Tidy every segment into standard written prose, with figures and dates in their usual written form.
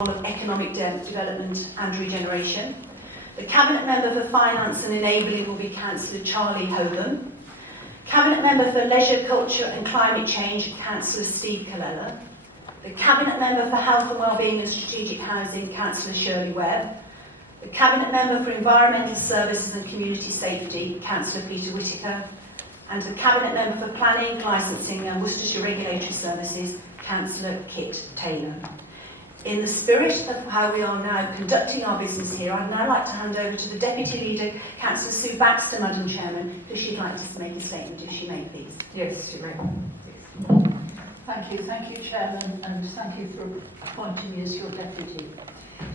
of economic development and regeneration. The Cabinet Member for Finance and Enabling will be Councillor Charlie Hoban. Cabinet Member for Leisure, Culture and Climate Change, Councillor Steve Colella. The Cabinet Member for Health and Wellbeing and Strategic Housing, Councillor Shirley Webb. The Cabinet Member for Environmental Services and Community Safety, Councillor Peter Whittaker. And the Cabinet Member for Planning, Licensing and Worcestershire Regulatory Services, Councillor Kit Taylor. In the spirit of how we are now conducting our business here, I'd now like to hand over to the Deputy Leader, Councillor Sue Baxter, Madam Chairman, who she'd like to make a statement, if she may, please. Yes, she may. Thank you, Chairman, and thank you for appointing me as your deputy.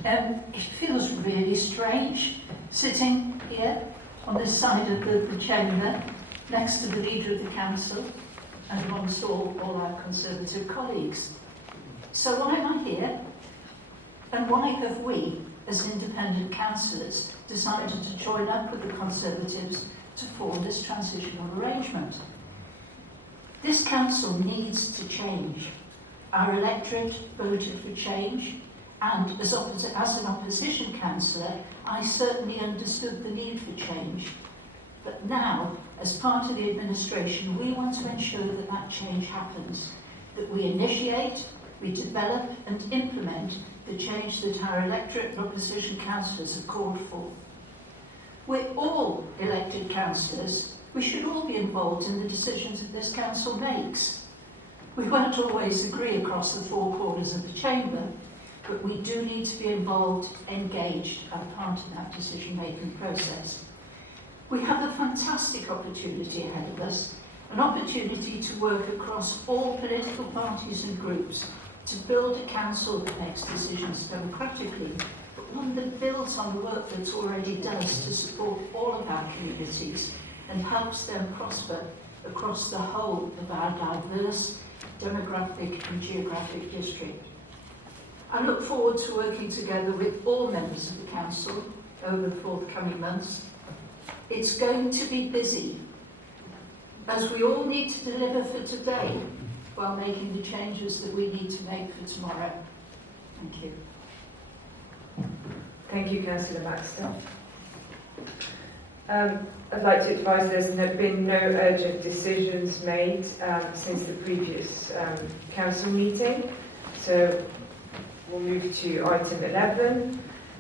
It feels really strange sitting here on this side of the chamber, next to the Leader of the Council, and amongst all our Conservative colleagues. So why am I here? And why have we, as independent councillors, decided to join up with the Conservatives to form this transitional arrangement? This council needs to change. Our electorate voted for change, and as an opposition councillor, I certainly understood the need for change. But now, as part of the administration, we want to ensure that that change happens, that we initiate, we develop and implement the change that our electorate and opposition councillors have called for. We're all elected councillors. We should all be involved in the decisions that this council makes. We won't always agree across the four corners of the chamber, but we do need to be involved, engaged, and part of that decision-making process. We have a fantastic opportunity ahead of us, an opportunity to work across all political parties and groups to build a council that makes decisions democratically, but one that builds on the work that already does to support all of our communities and helps them prosper across the whole of our diverse demographic and geographic district. I look forward to working together with all members of the council over the forthcoming months. It's going to be busy, as we all need to deliver for today while making the changes that we need to make for tomorrow. Thank you. Thank you, Councillor Baxter. I'd like to advise there's been no urgent decisions made since the previous council meeting. So we'll move to item 11.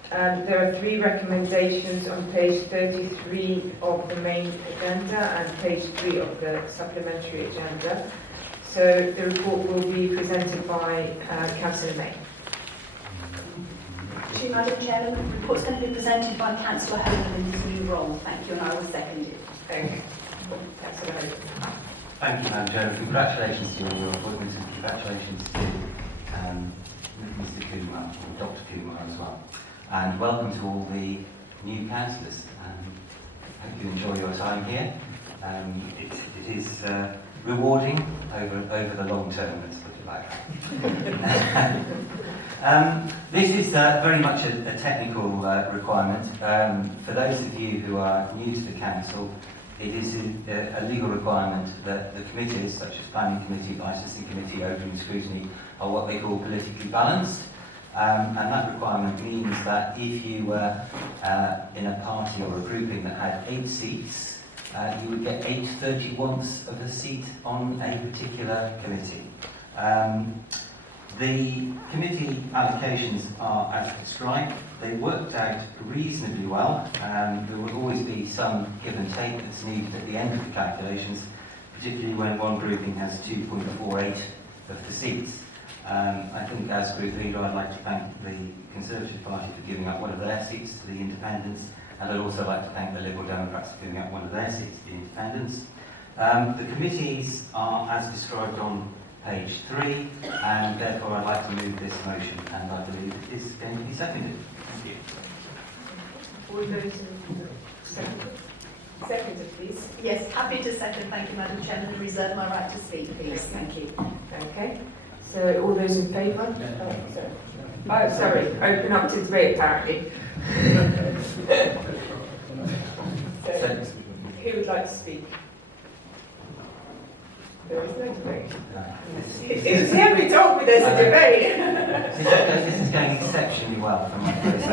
There are 3 recommendations on page 33 of the main agenda and page 3 of the supplementary agenda. So the report will be presented by Councillor May. To Madam Chairman, the report is going to be presented by Councillor Hoban in his new role. Thank you, and I will second it. Thank you. Councillor Hoban. Thank you, Madam Chair. Congratulations to your appointment and congratulations to Mr. Kumar, or Dr. Kumar as well. And welcome to all the new councillors. Hope you enjoy your time here. It is rewarding over the long term, let's put it like that. This is very much a technical requirement. For those of you who are new to the council, it is a legal requirement that the committees, such as Planning Committee, Licensing Committee, Open Scrutiny, are what they call politically balanced. And that requirement means that if you were in a party or a grouping that had 8 seats, you would get 8/31ths of a seat on a particular committee. The committee allocations are as prescribed. They worked out reasonably well. There will always be some give and take that's needed at the end of the calculations, particularly when one grouping has 2.48 of the seats. I think as Group Leader I'd like to thank the Conservative Party for giving up one of their seats to the Independents, and I'd also like to thank the Liberal Democrats for giving up one of their seats to the Independents. The committees are as described on page 3, and therefore I'd like to move this motion, and I believe it is going to be seconded. Thank you. All those in second, please. Yes, happy to second. Thank you, Madam Chairman, and reserve my right to speak, please. Thank you. Okay. So all those in favour? Oh, sorry. Open up to 3 apparently. So, who would like to speak? There is no debate. This It was him who told me there's a debate. this is going exceptionally well for my first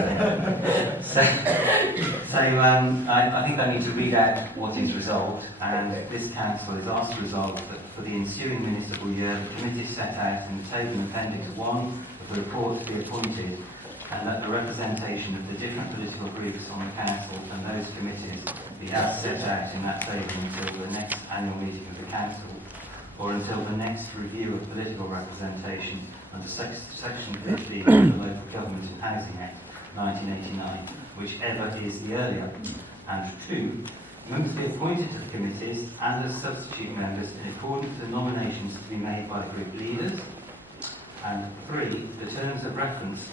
I think I need to read out what is resolved, and this council is asked to resolve that for the ensuing municipal year, the committee set out in the table in Appendix 1 of the report to be appointed, and that the representation of the different political groups on the council and those committees be as set out in that table until the next annual meeting of the council, or until the next review of political representation under Section 15 of the Local Government and Housing Act 1989, whichever is the earlier. And 2, members be appointed to the committees and as substitute members in accordance with the nominations to be made by the group leaders. And 3, the terms of reference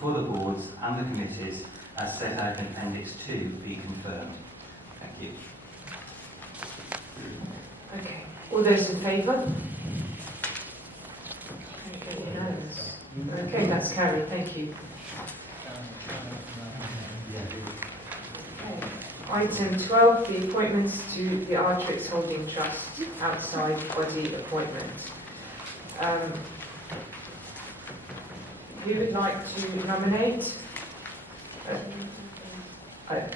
for the boards and the committees as set out in Appendix 2 be confirmed. Thank you. Okay. All those in favour? Okay, unanimous. Okay, that's carried. Thank you. Okay. Item 12, the appointments to the Artrix Holding Trust, outside body appointment. Who would like to nominate? Okay.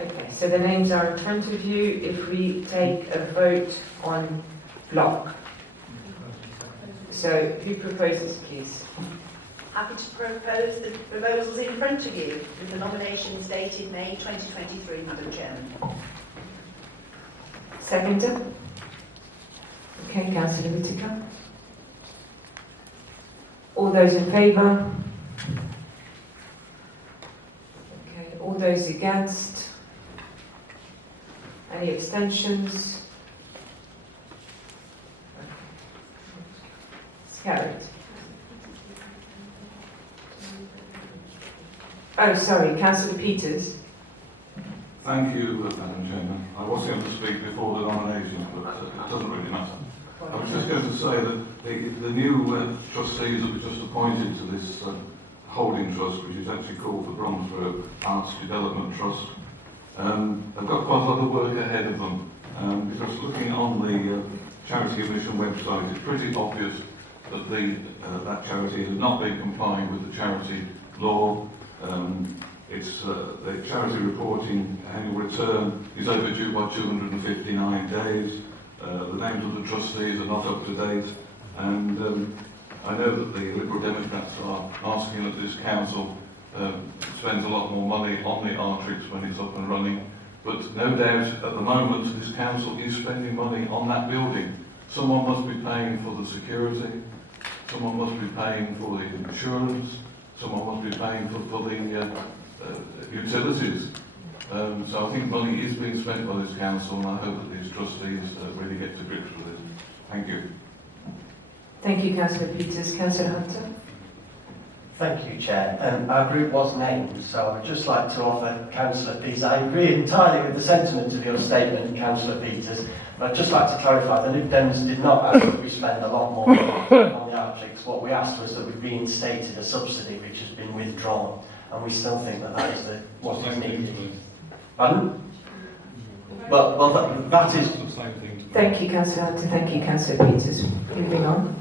Okay, so the names are in front of you. If we take a vote on block. So who proposes, please? Happy to propose the proposals in front of you with the nominations dated May 2023, Madam Chairman. Seconder? Okay, Councillor Whittaker. All those in favour? Okay, all those against? Any abstentions? It's carried. Oh, sorry, Councillor Peters. Thank you, Madam Chairman. I was going to speak before the nominations, but it doesn't really matter. I was just going to say that the new trustees that were just appointed to this holding trust, which is actually called the Bromsgrove Arts Development Trust, have got quite a lot of work ahead of them. Because looking on the Charity Commission website, it's pretty obvious that that charity has not been complying with the charity law. The charity reporting annual return is overdue by 259 days. The names of the trustees are not up to date, and I know that the Liberal Democrats are asking that this council spends a lot more money on the Artrix when it's up and running, but no doubt at the moment this council is spending money on that building. Someone must be paying for the security, someone must be paying for the insurance, someone must be paying for the utilities. So I think money is being spent by this council, and I hope that these trustees really get to grips with it. Thank you. Thank you, Councillor Peters. Councillor Hunter. Thank you, Chair. Our group was named, so I would just like to offer Councillor Peters, I agree entirely with the sentiment of your statement, Councillor Peters, but I'd just like to clarify, the Lib Dems did not ask that we spend a lot more on the Artrix. What we asked was that we reinstated a subsidy which has been withdrawn, and we still think that that is what is needed. Pardon? Well, that is... Thank you, Councillor Hunter. Thank you, Councillor Peters. Moving on.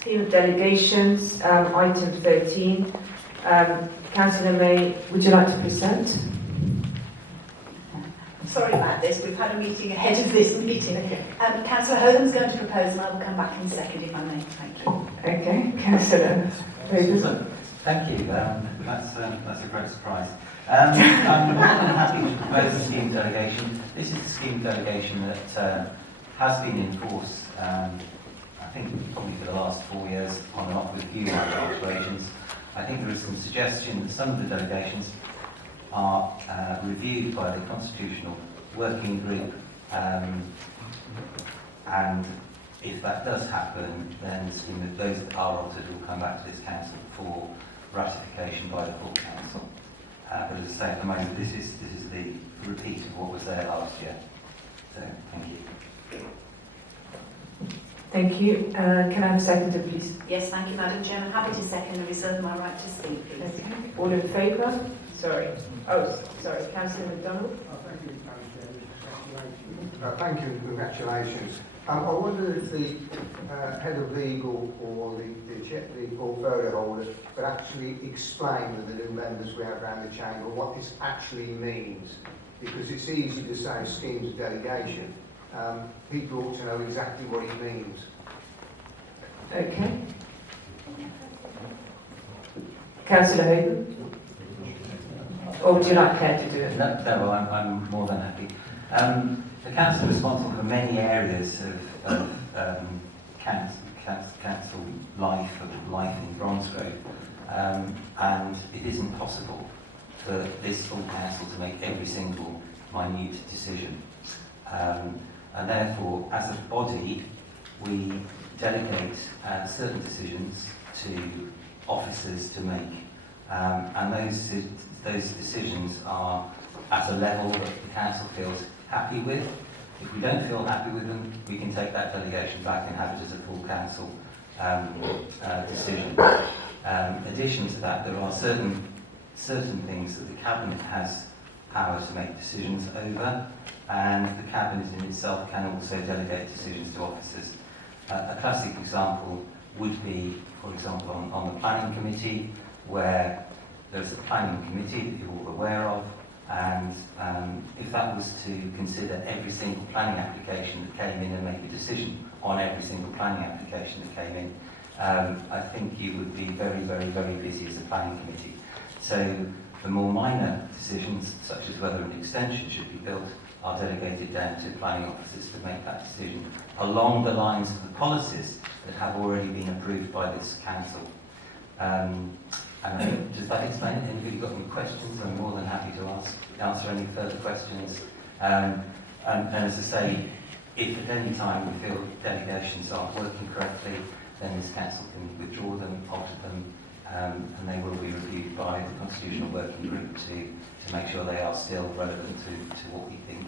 Scheme of delegations, item 13. Councillor May, would you like to present? Sorry about this, we've had a meeting ahead of this meeting. Councillor Hogan's going to propose and I will come back in a second if I may. Thank you. Okay, Councillor Hogan. Thank you. That's a great surprise. I'm more than happy to propose a scheme delegation. This is a scheme delegation that has been in force, I think, probably for the last 4 years, on and off with a few alterations. I think there is some suggestion that some of the delegations are reviewed by the Constitutional Working Group, and if that does happen, then the scheme of those that are altered will come back to this council for ratification by the full council. But as I say, at the moment, this is the repeat of what was there last year. So, thank you. Thank you. Can I have a seconder, please? Yes, thank you, Madam Chairman. Happy to second and reserve my right to speak, please. Okay. All in favour? Sorry. Oh, sorry. Councillor MacDonald? Thank you, Madam Chair. Thank you and congratulations. I wonder if the head of legal or the portfolio holder could actually explain to the new members we have around the chamber what this actually means, because it's easy to say schemes of delegation. People ought to know exactly what it means. Okay. Councillor Hogan? Or would you like Claire to do it? No, well, I'm more than happy. The council is responsible for many areas of council life in Bromsgrove, and it isn't possible for this full council to make every single minute decision. And therefore, as a body, we delegate certain decisions to officers to make, and those decisions are at a level that the council feels happy with. If we don't feel happy with them, we can take that delegation back and have it as a full council decision. In addition to that, there are certain things that the cabinet has power to make decisions over, and the cabinet in itself can also delegate decisions to officers. A classic example would be, for example, on the planning committee, where there's a planning committee that you're all aware of, and if that was to consider every single planning application that came in and make a decision on every single planning application that came in, I think you would be very, very, very busy as a planning committee. So the more minor decisions, such as whether an extension should be built, are delegated down to planning officers to make that decision along the lines of the policies that have already been approved by this council. And does that explain it? Anybody got any questions? I'm more than happy to answer any further questions. And as I say, if at any time we feel delegations aren't working correctly, then this council can withdraw them, alter them, and they will be reviewed by the Constitutional Working Group to make sure they are still relevant to what we think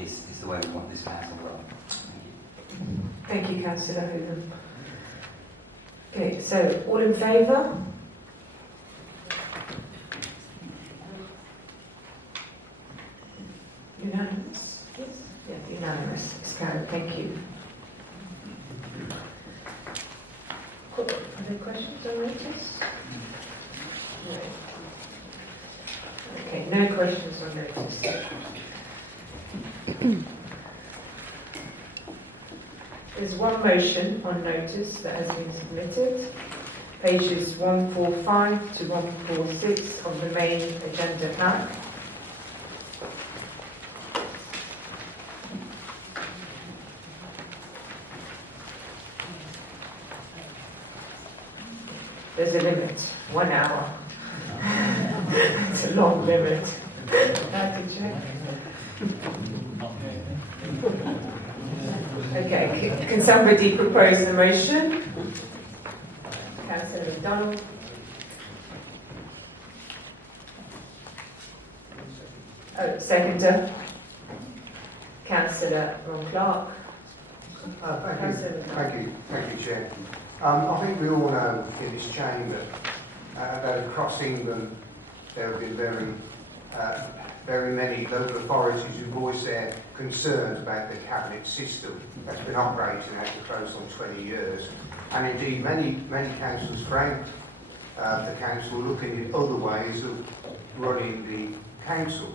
is the way we want this council run. Thank you. Thank you, Councillor Hogan. Okay, so all in favour? Unanimous? Yes. Yeah, unanimous. It's carried. Thank you. Cool. Are there questions on notice? No. Okay, no questions on notice. There's one motion on notice that has been submitted, pages 145 to 146 of the main agenda pack. There's a limit, 1 hour. It's a long limit. Okay, can somebody propose the motion? Councillor MacDonald. Oh, seconder. Councillor Ron Clark. Thank you, Chair. I think we all know in this chamber that across England there have been very many local authorities who voice their concerns about the cabinet system that's been operating out for close on 20 years. And indeed, many councils framed the council looking at other ways of running the council.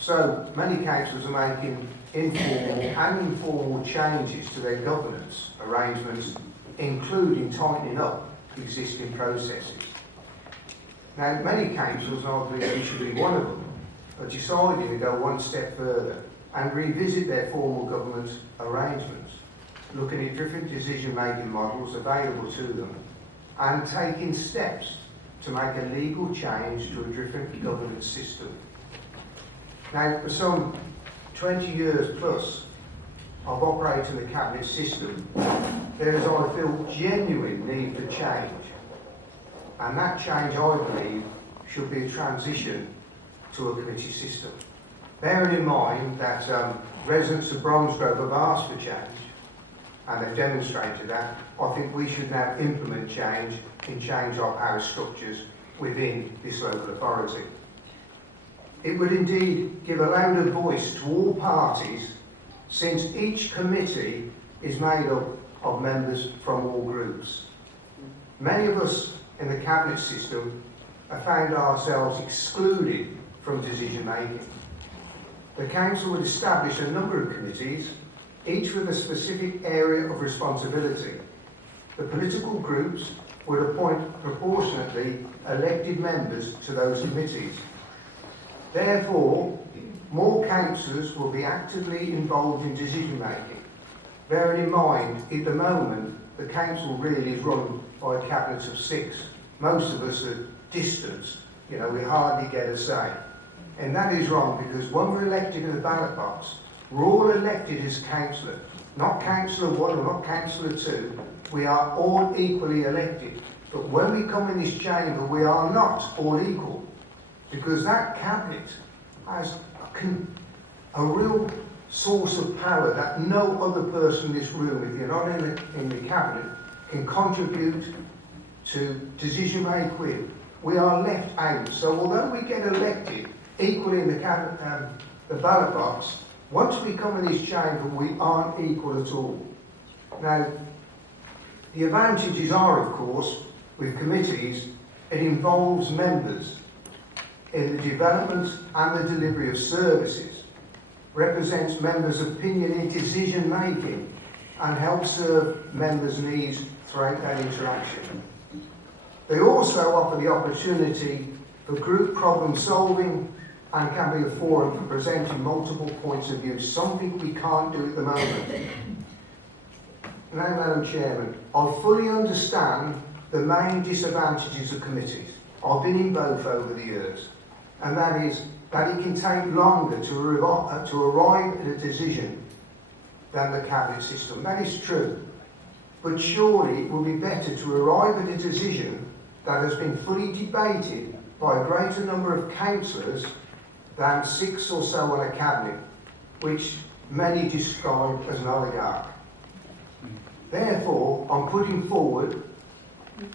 So many councils are making informal changes to their governance arrangements, including tightening up existing processes. Now, many councils, and I believe we should be one of them, are deciding to go one step further and revisit their formal government arrangements, looking at different decision-making models available to them and taking steps to make a legal change to a different governance system. Now, for some 20 years plus, of operating the cabinet system, there is, I feel, genuine need for change. And that change, I believe, should be a transition to a committee system. Bearing in mind that residents of Bromsgrove have asked for change, and they've demonstrated that, I think we should now implement change and change our power structures within this local authority. It would indeed give a louder voice to all parties, since each committee is made up of members from all groups. Many of us in the cabinet system have found ourselves excluded from decision making. The council would establish a number of committees, each with a specific area of responsibility. The political groups would appoint proportionately elected members to those committees. Therefore, more councillors will be actively involved in decision making. Bearing in mind, at the moment, the council really is run by a cabinet of 6. Most of us are distanced, we hardly get a say. And that is wrong, because when we're elected in the ballot box, we're all elected as councillor, not councillor 1 or not councillor 2. We are all equally elected. But when we come in this chamber, we are not all equal, because that cabinet has a real source of power that no other person in this room, if you're not in the cabinet, can contribute to decision making with. We are left out. So although we get elected equally in the ballot box, once we come in this chamber, we aren't equal at all. Now, the advantages are, of course, with committees, it involves members in the development and the delivery of services, represents members' opinion in decision making, and helps serve members' needs throughout that interaction. They also offer the opportunity for group problem solving and can be a forum for presenting multiple points of view, something we can't do at the moment. Now, Madam Chairman, I fully understand the main disadvantages of committees. I've been in both over the years, and that is that it can take longer to arrive at a decision than the cabinet system. That is true. But surely it will be better to arrive at a decision that has been fully debated by a greater number of councillors than 6 or so on a cabinet, which many describe as an oligarch. Therefore, I'm putting forward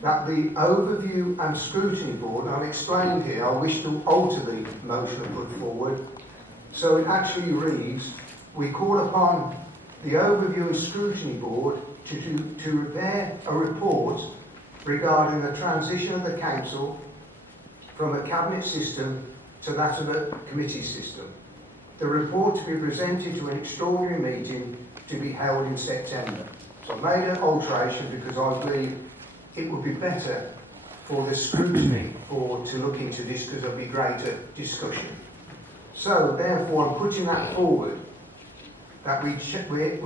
that the overview and scrutiny board, and I'll explain here, I wish to alter the motion I put forward, so it actually reads, we call upon the overview and scrutiny board to prepare a report regarding the transition of the council from a cabinet system to that of a committee system. The report to be presented to an extraordinary meeting to be held in September. So I made an alteration because I believe it would be better for the scrutiny board to look into this because there'll be greater discussion. So therefore I'm putting that forward, that we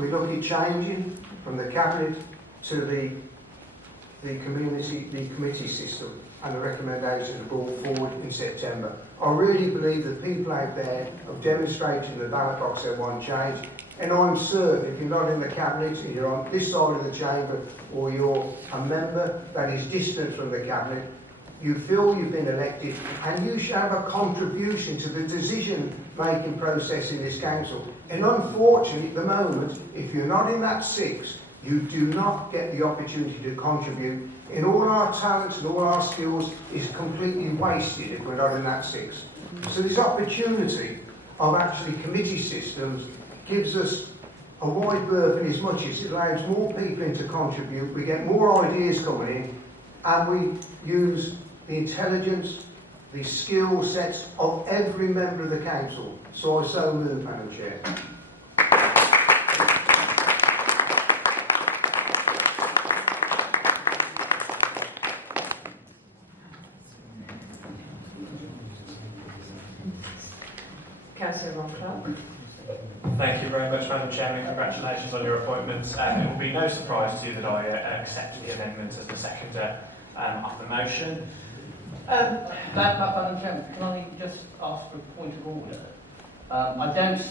look at changing from the cabinet to the committee system, and the recommendation of the board forward in September. I really believe that people out there have demonstrated in the ballot box they want change, and I'm certain if you're not in the cabinet and you're on this side of the chamber, or you're a member that is distant from the cabinet, you feel you've been elected and you should have a contribution to the decision making process in this council. And unfortunately at the moment, if you're not in that 6, you do not get the opportunity to contribute, and all our talents and all our skills is completely wasted if we're not in that 6. So this opportunity of actually committee systems gives us a wide berth in as much as it allows more people in to contribute, we get more ideas coming in, and we use the intelligence, the skill sets of every member of the council. So I so move, Madam Chair. Councillor Ron Clark. Thank you very much, Madam Chairman. Congratulations on your appointments. It will be no surprise to you that I accept the amendment as the seconder of the motion. Madam Chairman, can I just ask for a point of order? I don't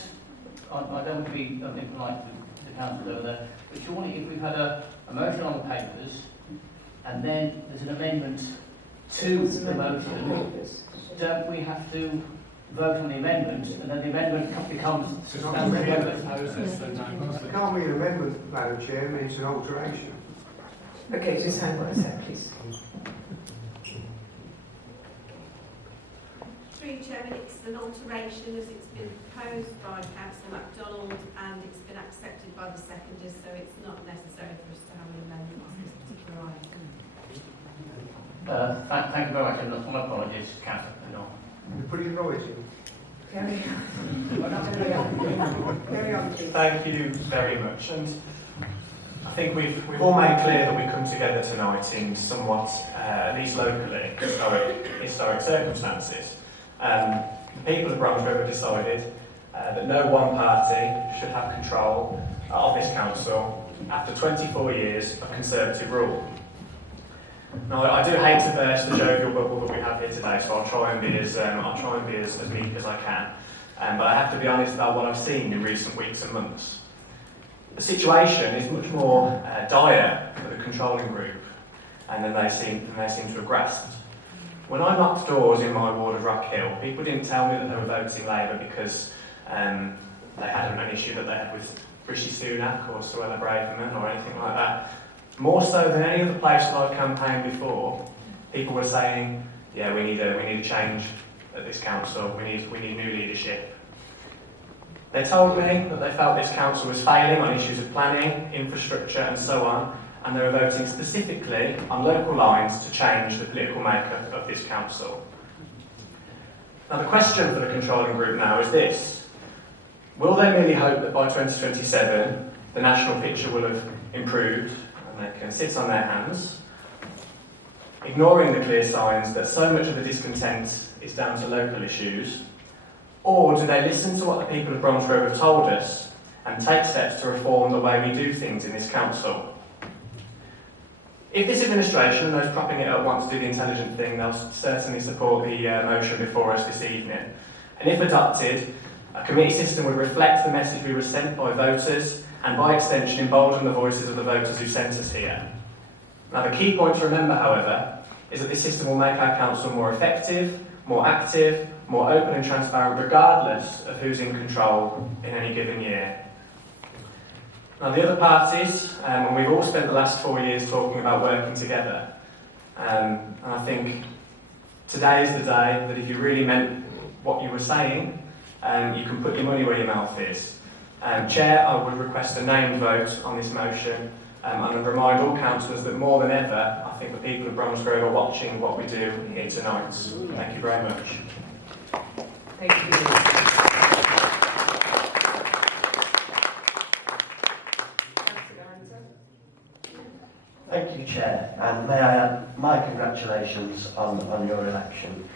want to be impolite to the council over there, but surely if we've had a motion on the papers, and then there's an amendment to the motion, don't we have to vote on the amendment, and then the amendment becomes substantive evidence? It can't be an amendment, Madam Chairman, it's an alteration. Okay, just hang on a sec, please. Through Chairman, it's an alteration as it's been proposed by Councillor MacDonald and it's been accepted by the seconders, so it's not necessary for us to have an amendment on this particular item. Thank you very much, and my apologies, Councillor MacDonald. You put it in writing. Carry on. Carry on. Carry on, please. Thank you very much. And I think we've all made clear that we come together tonight in somewhat, at least locally, historic circumstances. The people of Bromsgrove have decided that no one party should have control of this council after 24 years of Conservative rule. Now, I do hate to burst the jovial bubble that we have here today, so I'll try and be as meek as I can. But I have to be honest about what I've seen in recent weeks and months. The situation is much more dire for the controlling group, and then they seem to have grasped. When I knocked doors in my ward of Rock Hill, people didn't tell me that they were voting Labour because they had an issue that they had with Rishi Sunak or Suella Braverman or anything like that. More so than any other place that I've campaigned before, people were saying, yeah, we need a change at this council, we need new leadership. They told me that they felt this council was failing on issues of planning, infrastructure and so on, and they were voting specifically on local lines to change the political makeup of this council. Now the question for the controlling group now is this: will they merely hope that by 2027 the national picture will have improved and they can sit on their hands, ignoring the clear signs that so much of the discontent is down to local issues? Or do they listen to what the people of Bromsgrove have told us and take steps to reform the way we do things in this council? If this administration and those propping it up want to do the intelligent thing, they'll certainly support the motion before us this evening. And if adopted, a committee system would reflect the message we were sent by voters and by extension embolden the voices of the voters who sent us here. Now the key point to remember, however, is that this system will make our council more effective, more active, more open and transparent regardless of who's in control in any given year. Now the other parties, and we've all spent the last 4 years talking about working together, and I think today is the day that if you really meant what you were saying, you can put your money where your mouth is. Chair, I would request a named vote on this motion, and I remind all councillors that more than ever, I think the people of Bromsgrove are watching what we do here tonight. Thank you very much. Thank you. Thank you, Chair, and may I add my congratulations on your election.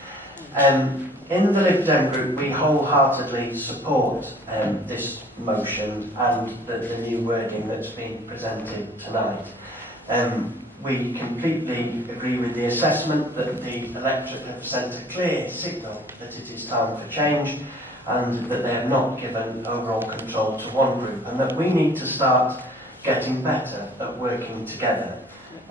In the Lib Dem group, we wholeheartedly support this motion and the new wording that's been presented tonight. We completely agree with the assessment that the electorate have sent a clear signal that it is time for change and that they have not given overall control to one group, and that we need to start getting better at working together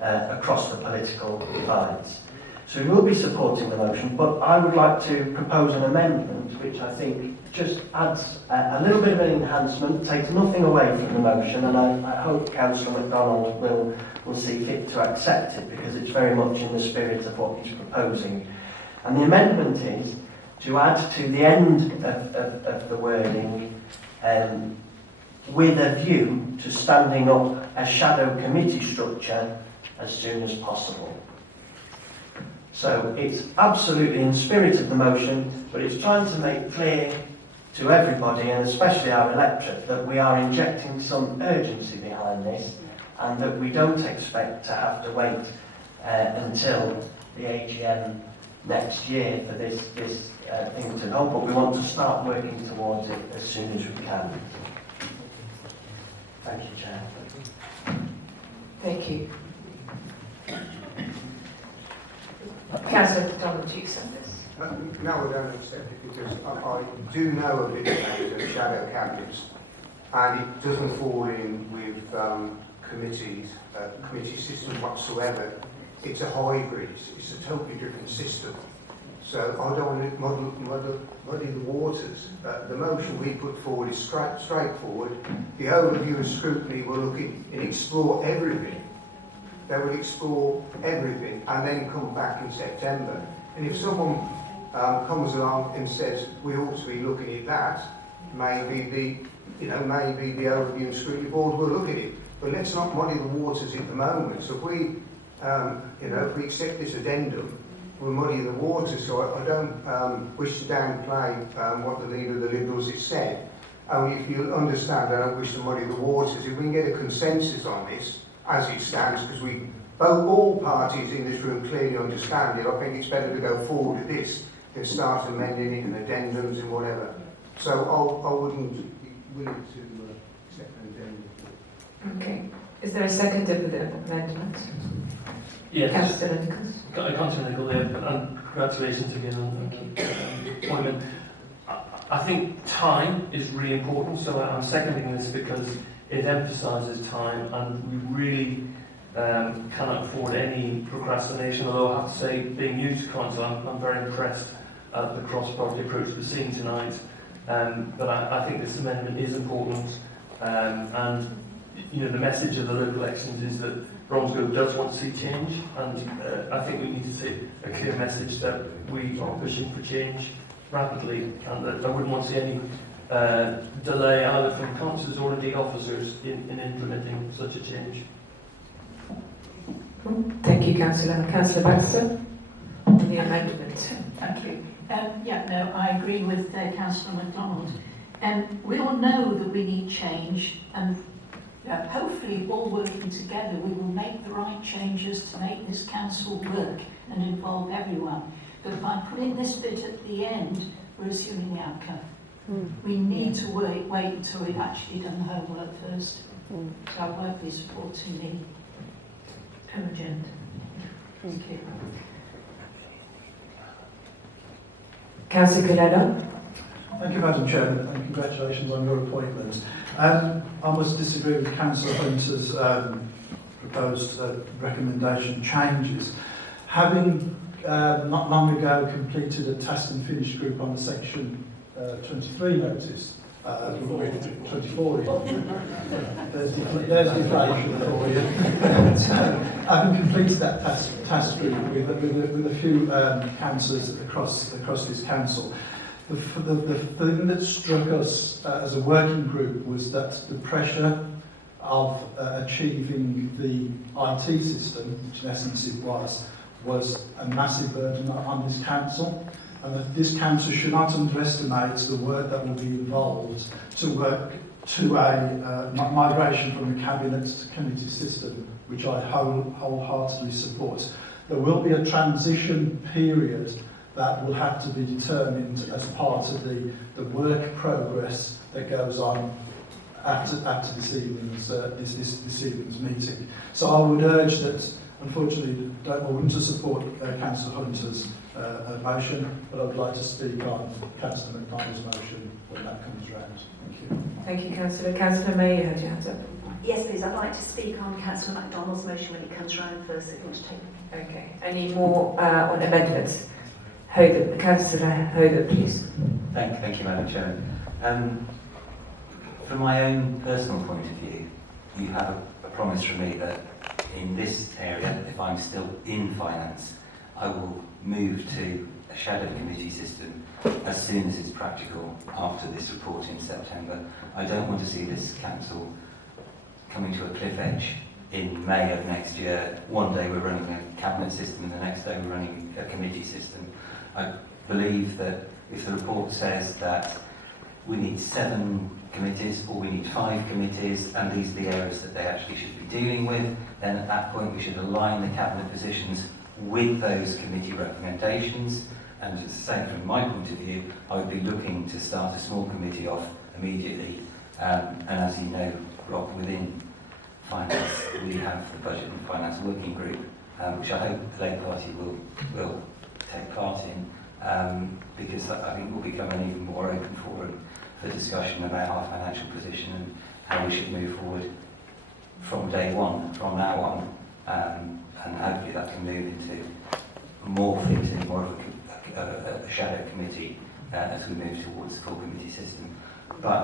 across the political divides. So we will be supporting the motion, but I would like to propose an amendment which I think just adds a little bit of an enhancement, takes nothing away from the motion, and I hope Councillor MacDonald will see fit to accept it because it's very much in the spirit of what he's proposing. And the amendment is to add to the end of the wording with a view to standing up a shadow committee structure as soon as possible. So it's absolutely in the spirit of the motion, but it's trying to make clear to everybody, and especially our electorate, that we are injecting some urgency behind this and that we don't expect to have to wait until the AGM next year for this thing to go, but we want to start working towards it as soon as we can. Thank you, Chair. Thank you. Councillor Donald, do you accept this? No, I don't accept it because I do know a bit about the shadow cabinets and it doesn't fall in with committee system whatsoever. It's a hybrid, it's a totally different system. So I don't want to muddy the waters. The motion we put forward is straightforward. The overview and scrutiny will look and explore everything. They will explore everything and then come back in September. And if someone comes along and says we ought to be looking at that, maybe the overview and scrutiny board will look at it. But let's not muddy the waters at the moment. So if we, if we accept this addendum, we'll muddy the waters. So I don't wish to downplay what the leader of the Liberals has said. Only if you understand, I don't wish to muddy the waters. If we can get a consensus on this, as it stands, because all parties in this room clearly understand it, I think it's better to go forward with this than start amending it and addendums and whatever. So I wouldn't be willing to accept an addendum. Okay. Is there a second to the amendment? Yes. Councillor Nichols. Councillor Nichols, and congratulations again on the appointment. I think time is really important, so I'm seconding this because it emphasises time, and we really cannot afford any procrastination. Although I have to say, being new to council, I'm very impressed at the cross-party approach we're seeing tonight. But I think this amendment is important, and the message of the local elections is that Bromsgrove does want to see change, and I think we need to say a clear message that we are pushing for change rapidly, and that I wouldn't want to see any delay either from councillors or indeed officers in implementing such a change. Thank you, Councillor. Councillor Baxter, on the amendment. Thank you. I agree with Councillor MacDonald. We all know that we need change, and hopefully all working together we will make the right changes to make this council work and involve everyone. But by putting this bit at the end, we're assuming the outcome. We need to wait until we've actually done the homework first. So I won't be supporting the agenda. Thank you. Councillor Colella. Thank you, Madam Chairman, and congratulations on your appointment. I must disagree with Councillor Hunter's proposed recommendation changes. Having not long ago completed a test and finish group on the Section 23 notice, 24 there's deflation for you. Having completed that task group with a few councillors across this council, the thing that struck us as a working group was that the pressure of achieving the IT system, which in essence it was a massive burden on this council, and that this council should not underestimate the work that will be involved to work to a migration from the cabinet to committee system, which I wholeheartedly support. There will be a transition period that will have to be determined as part of the work progress that goes on after this evening's meeting. So I would urge that, unfortunately, I wouldn't support Councillor Hunter's motion, but I would like to speak on Councillor MacDonald's motion when that comes round. Thank you. Thank you, Councillor. Councillor May, you had your hands up. Yes, please. I'd like to speak on Councillor MacDonald's motion when it comes round first, if you want to take it. Okay. Any more on amendments? Councillor Hogan, please. Thank you, Madam Chairman. From my own personal point of view, you have a promise from me that in this area, if I'm still in finance, I will move to a shadow committee system as soon as it's practical after this report in September. I don't want to see this council coming to a cliff edge in May of next year. One day we're running a cabinet system and the next day we're running a committee system. I believe that if the report says that we need 7 committees or we need 5 committees and these are the areas that they actually should be dealing with, then at that point we should align the cabinet positions with those committee recommendations. And to say from my point of view, I would be looking to start a small committee off immediately. And as you know, Rob, within finance we have the Budget and Finance Working Group, which I hope the Labour Party will take part in, because I think will become an even more open forum for discussion about our financial position and how we should move forward from day one, from now on, and hopefully that can move into morph into more of a shadow committee as we move towards the full committee system. But